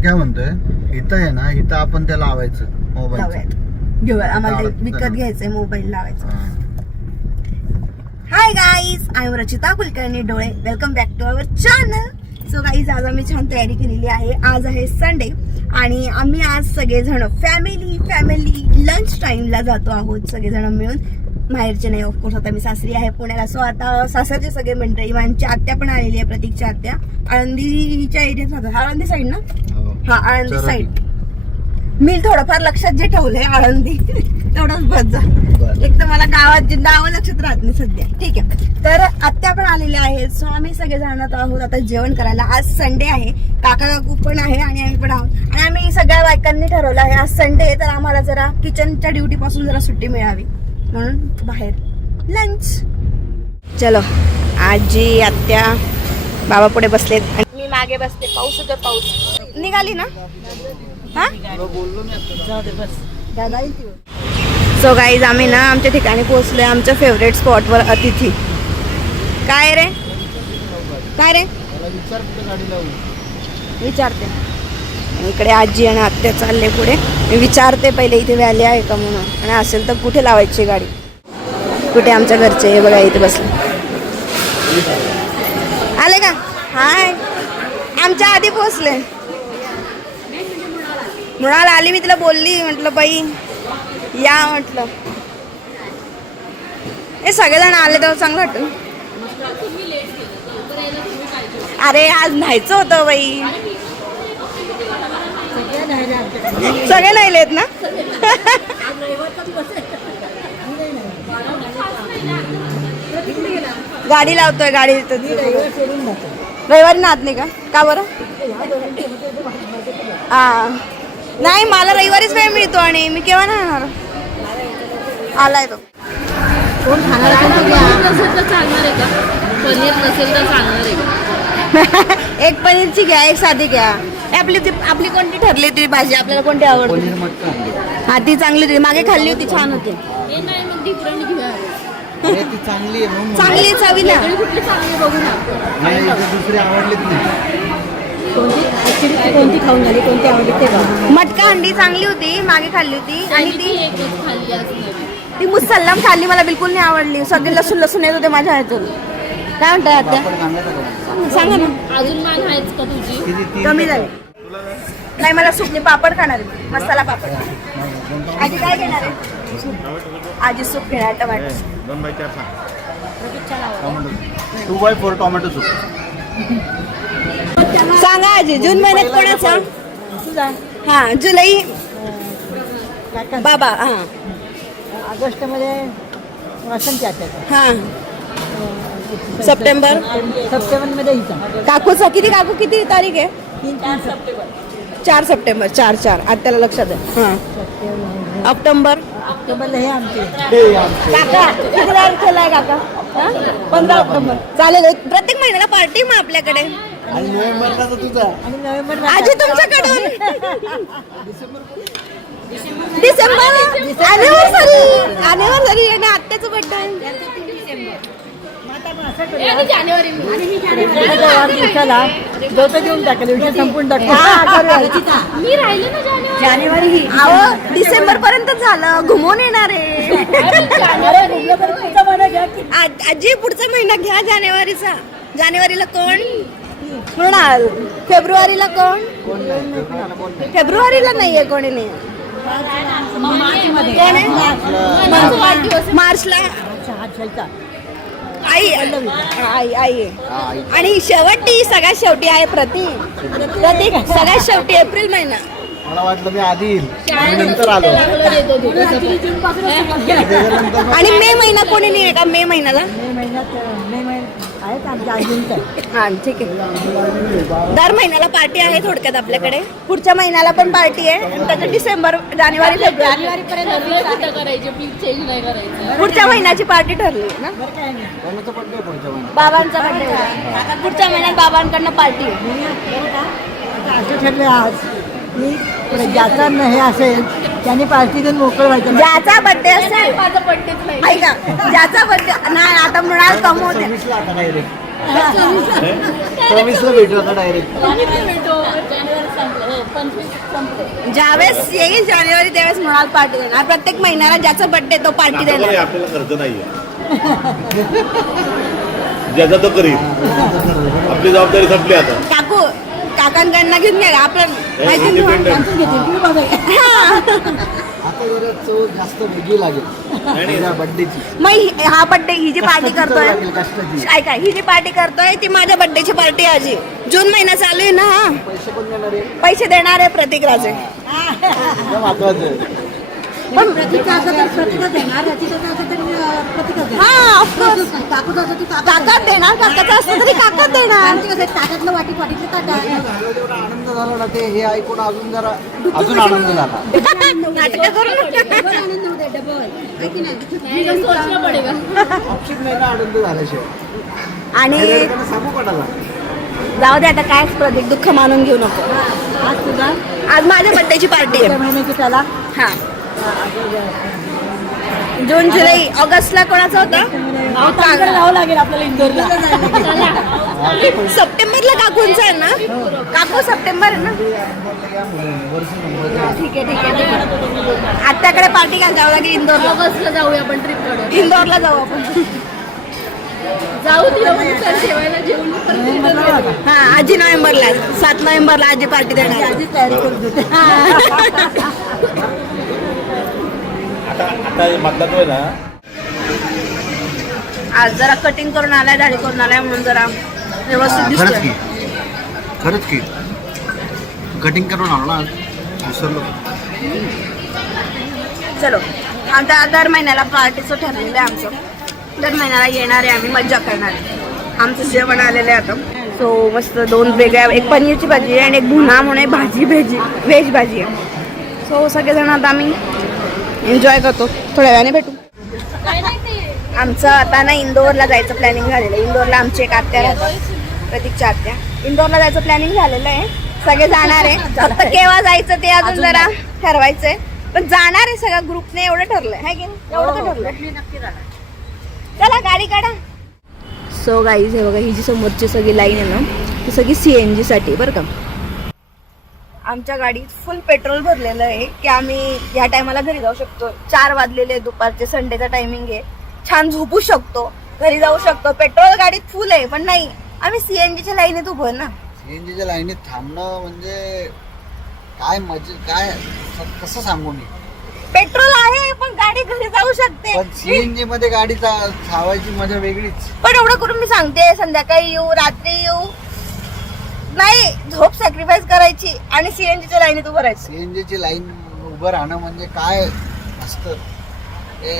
मी काय म्हणतोय इथं आहे ना इथं आपण ते लावायचं मोबाईल लावूयात. घेऊया आम्हाला ते लावत विकत. घ्यायचंय मोबाईल लावायचा. Hi guys I am Rachita Kulkarni Dole. Welcome back to our channel so guys आज आम्ही छान तयारी केलेली आहे. आज आहे संडे आणि आम्ही आज सगळेजण फॅमिली फॅमिली लंच टाइमला जातो आहोत सगळेजण मिळून. माहेरचे नाही ऑफकोर्स आता मी सासरी आहे पुण्याला. सो आता सासरचे सगळे मंडळी माझी आत्या पण आलेली आहे प्रतीकची आत्या. आळंदीच्या एरियात राहतात. आळंदी साईड ना? हा आळंदी. साईड मी थोडंफार लक्षात जे ठेवलंय आळंदी तेवढंच बस जा. एक तर मला गावात जे नावं लक्षात राहत नाही सध्या. ठीक आहे. तर आत्या पण आलेल्या आहेत. सो आम्ही सगळे जाणत आहोत. आता जेवण करायला. आज संडे आहे. काका काकू पण आहे आणि आम्ही पण आहोत. आणि आम्ही सगळ्या बायकांनी ठरवलं आहे आज संडे आहे तर आम्हाला जरा किचनच्या ड्युटी पासून जरा सुट्टी मिळावी. म्हणून बाहेर. लंच चलो. आजी आत्या बाबा पुढे बसलेत. आणि मी मागे बसते. पाऊस होतो पाऊस. निघाली ना? हा? सो गाईज आम्ही ना आमच्या ठिकाणी पोहोचलोय आमच्या फेवरेट स्पॉटवर अतिथी. काय रे? काय रे? विचारते. इकडे आजी आणि आत्या चालले पुढे. मी विचारते पहिले इथे व्हॅली आहे का म्हणून? आणि असेल तर कुठे लावायची गाडी? कुठे आमच्या घरचे? हे बघा इथे बसले. आले का? हाय. आमच्या आधी पोहोचले. मृणाल आली मी तिला बोलली म्हटलं बाई या म्हटलं. हे सगळेजण आले तेव्हा चांगलं वाटतं अरे आज न्हायचं होतं बाई. सगळे नाही लेत ना? गाडी लावतोय गाडी. रविवारी नात नाही का? का बरं? हा. नाही मला रविवारीच वेळ मिळतो आणि मी केव्हा नाही येणार आलाय तो. पनीर नसेल तर चालणार आहे का? पनीर नसेल तर चालणार आहे का? एक पनीरची घ्या एक साधी घ्या. आपली ती आपली कोणती ठरली होती भाजी? आपल्याला कोणती आवडते हा ती चांगली होती. मागे खाल्ली होती छान होती. हे ती चांगली चांगली बघू ना. दुसरी आवडलीच नाही. कोणती? ऍक्च्युली कोणती खाऊन झाली? कोणती आवडली ते बघा. मटका अंडी चांगली होती मागे खाल्ली होती. आणि ती ती एकच खाल्ली असणार. ती मुसल्लम खाल्ली मला बिलकुल नाही आवडली. सगळे लसूण लसूण येत होते माझ्या ह्यातून काय म्हणताय का सांगा ना. अजून मान आहेच का तुझी? किती? तीन कमी झाले. नाही मला सूप नाही पापड खाणार आहे. मसाला पापड. आजी काय घेणार आहे? आजी सूप घेणार टमाटर. दोन बाय चार tomato two by four tomato soup. सांगा आजी जून महिन्यात कोणाचा? हा जुलै. बाबा हा. ऑगस्टमध्ये वासंती आत्याचा हा. सप्टेंबर. सप्टेंबरमध्ये हिचा काकूचा किती काकू किती तारीख आहे? सप्टेंबर. चार सप्टेंबर चार चार. आत्याला लक्षात आहे. हा. सप्टेंबर. ऑक्टोबर. ऑक्टोबरला हे आमचे. काका किती तारखेला आहे काका? हा? पंधरा ऑक्टोबर. चालेल प्रत्येक महिन्याला पार्टी मग आपल्याकडे. आणि नोव्हेंबरला तर तुझा? आणि नोव्हेंबर आजी तुमच्याकडून. डिसेंबर अॅनिव्हर्सरी अॅनिव्हर्सरी आणि आत्याचं बर्थडे हे आणि जानेवारी. वाढदिवसाला जोत देऊन टाकलं विषय संपून हा, टाकलं करूया. मी राहिले ना जानेवारी. जानेवारी ही. अहो डिसेंबर पर्यंत झालं. घुमवून येणार आहे. आजी पुढचा महिना घ्या जानेवारीचा. जानेवारीला कोण? म्हणाल फेब्रुवारीला कोण? फेब्रुवारीला नाहीये कोणी नाही. कोण? आहे? मार्च- मार्चला. आई आई आई. आहे. आणि शेवटी सगळ्यात शेवटी आहे प्रतीक प्रतीक सगळ्यात शेवटी एप्रिल महिना. मला वाटलं मी आधी येईल. मी नंतर आलो. आणि मे महिना कोणी नाही आहे का? मे महिन्याला? आहेत आमच्या. हा ठीक आहे. दर महिन्याला पार्टी आहे थोडक्यात आपल्याकडे? पुढच्या महिन्याला पण पार्टी आहे आणि त्याच्यात डिसेंबर जानेवारी फेब्रुवारी. ठरलंय कुठं करायचे? प्लीज चेंज नाही करायचं. पुढच्या महिन्याची पार्टी ठरली ना? बाबांचा पुढच्या महिन्यात बाबांकडनं पार्टी आहे. आता असं ठरलं आज. की ज्याचा न हे असेल त्याने पार्टी देऊन मोकळं व्हायचं ज्याचा बर्थडे असेल माझा बड्डेच नाही. ऐका ज्याचा बर्थडे नाही आता म्हणाल कमवते सव्वीसला आता डायरेक्ट सव्वीसला भेटू आता डायरेक्ट जानेवारी भेटू जानेवारी संपलं. पंचवीस संपले. ज्यावेळेस येईल जानेवारी त्यावेळेस म्हणाल पार्टी देणार. प्रत्येक महिन्याला ज्याचा बर्थडे तो पार्टी देणार. आपल्याला खर्च नाहीये. ज्याचा तो करील. आपली जबाबदारी संपली आता. काकू काकांकडनं घेऊन घ्या आपण. बड्डेची मग ही- बर्थडे ही जी पार्टी करतोय. काय काय ही जी पार्टी करतोय ती माझ्या बर्थडेची पार्टी आजी. जून महिना चालू आहे ना. पैसे देणार आहे? पैसे देणार आहे प्रतीक राजे हे पण प्रतीक असं तर प्रतीकच देणार असं तर प्रतीकच देणार. हा ऑफकोर्स काकूचं असं ती काकात देणार काकाचं असतं तरी काकात देणार. आमचे कसं ताटातलं वाटी वाटीतलं ताट आहे. झालं तेवढा आनंद झाला ना ते हे ऐकून अजून जरा अजून आनंद झाला. नाटक करून डबल आनंद होते डबल. आहे की नाही? नाही, हे सोचलं पडेगा. ऑप्शन नाही ना आनंद झाल्याशिवाय? आणि सांगू जाऊ दे आता काय प्रतीक दुःख मानून घेऊ नको. आज तुझा आज माझ्या बर्थडेची पार्टी आहे. महिन्याची त्याला? हा. जून जुलै ऑगस्टला कोणाचा होता? लागेल आपल्याला इंदोरला. सप्टेंबरला काकूंचा आहे ना? काकू सप्टेंबर आहे ना? ठीक आहे ठीक आहे आत्याकडे पार्टी घ्यायला जावं लागेल इंदोरला. ऑगस्टला जाऊया आपण ट्रिप इंदोरला जाऊ आपण. जाऊ. हा आजी नोव्हेंबरला. सात नोव्हेंबरला आजी पार्टी देणार आहे. आधीच तयारी करून देते आता आता मधला तो आहे ना? आज जरा कटिंग करून आलाय दाढी करून आलाय म्हणून जरा व्यवस्थित खरंच दिसतोय की. खरंच की. कटिंग करून आलो ना आज. विसरलो. चलो. आमच्या दर महिन्याला पार्टीचं ठरलेलं आहे आमचं. दर महिन्याला येणार आहे आम्ही मज्जा करणार आहे. आमचं जेवण आलेलं आहे आता. सो मस्त दोन वेगळ्या एक पनीरची भाजी आहे आणि एक भुना म्हणून एक भाजी भेजी व्हेज भाजी आहे. सो सगळेजण आता आम्ही एन्जॉय करतो. थोड्या वेळाने भेटू. आमचं आता ना इंदोरला जायचं प्लॅनिंग झालेलं आहे. इंदोरला आमची एक आत्या राहतात प्रतीकच्या आत्या. इंदोरला जायचं प्लॅनिंग झालेलं आहे. सगळे जाणार आहे. फक्त केव्हा जायचं ते अजून जरा ठरवायचंय. पण जाणार आहे सगळ्या ग्रुपने एवढं ठरलंय. हाय की नाही? एवढं तर ठरलंय. चला गाडी काढा. सो गाईज हे बघा ही जी समोरची सगळी लाईन आहे ना ती सगळी सी एन जीसाठी बरं का? आमच्या गाडीत फुल पेट्रोल भरलेलं आहे की आम्ही या टायमाला घरी जाऊ शकतो. चार वाजलेले दुपारचे संडेचा टायमिंग आहे. छान झोपू शकतो. घरी जाऊ शकतो. पेट्रोल गाडीत फुल आहे पण नाही. आम्ही सीएनजीच्या लाईनीत उभं ना. सीएनजीच्या लाईनीत थांबणं म्हणजे काय मजा काय कसं सांगू मी? पेट्रोल आहे पण गाडी घरी जाऊ शकते. पण सीएनजी मध्ये गाडी चा- चालवायची मजा वेगळीच. पण एवढं करून मी सांगते संध्याकाळी येऊ रात्री येऊ. नाही झोप सॅक्रिफाईस करायची आणि सीएनजीच्या लाईनीत उभं राहायचं. सीएनजीची लाईन उभं राहणं म्हणजे काय असतं? ते